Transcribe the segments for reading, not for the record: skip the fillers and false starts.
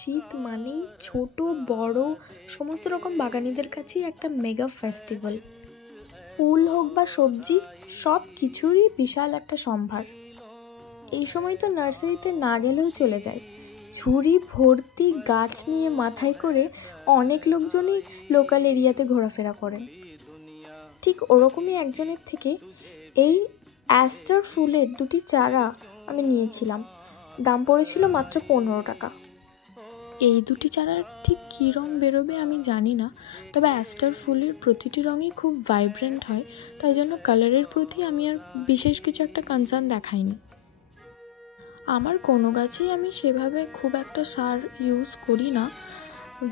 শীত মানেই ছোট বড় সমস্ত রকম বাগানিদের কাছেই একটা মেগা ফেস্টিভ্যাল। ফুল হোক বা সবজি, সব কিছুরই বিশাল একটা সম্ভার। এই সময় তো নার্সারিতে না গেলেও চলে যায়। ঝুড়ি ভর্তি গাছ নিয়ে মাথায় করে অনেক লোকজনই লোকাল এরিয়াতে ঘোরাফেরা করেন। ঠিক ওরকমই একজনের থেকে এই অ্যাস্টার ফুলের 2টি চারা আমি নিয়েছিলাম। দাম পড়েছিল মাত্র 15 টাকা। এই 2টি চারার ঠিক কী রঙ বেরোবে আমি জানি না, তবে অ্যাস্টার ফুলের প্রতিটি রঙই খুব ভাইব্রেন্ট হয়, তাই জন্য কালারের প্রতি আমি আর বিশেষ কিছু একটা কনসার্ন দেখাইনি। আমার কোনো গাছেই আমি সেভাবে খুব একটা সার ইউজ করি না।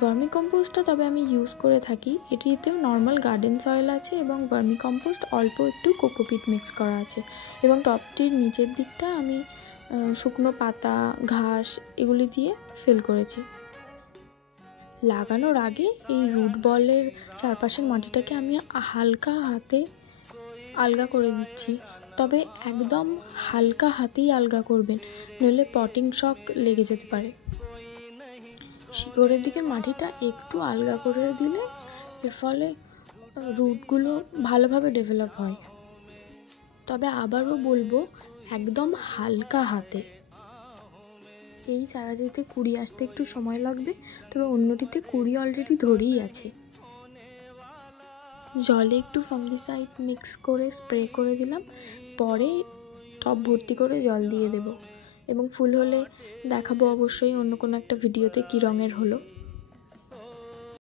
ভার্মি কম্পোস্টটা তবে আমি ইউজ করে থাকি। এটিতেও নর্মাল গার্ডেন সয়েল আছে এবং ভার্মি কম্পোস্ট অল্প একটু কোকোপিট মিক্স করা আছে, এবং টবটির নিচের দিকটা আমি শুকনো পাতা ঘাস এগুলি দিয়ে ফিল করেছি। লাগানোর আগে এই রুট বলের চারপাশের মাটিটাকে আমি হালকা হাতে আলগা করে দিচ্ছি, তবে একদম হালকা হাতেই আলগা করবেন, নইলে পটিং শক লেগে যেতে পারে। শিকড়ের দিকের মাটিটা একটু আলগা করে দিলে এর ফলে রুটগুলো ভালোভাবে ডেভেলপ হয়। তবে আবারও বলবো, একদম হালকা হাতে। এই চারাটিতে কুড়ি আসতে একটু সময় লাগবে, তবে অন্যটিতে কুড়ি অলরেডি ধরেই আছে। জলে একটু ফাঙ্গিসাইড মিক্স করে স্প্রে করে দিলাম, পরে টব ভর্তি করে জল দিয়ে দেব, এবং ফুল হলে দেখাবো অবশ্যই অন্য কোনো একটা ভিডিওতে কী রঙের হলো।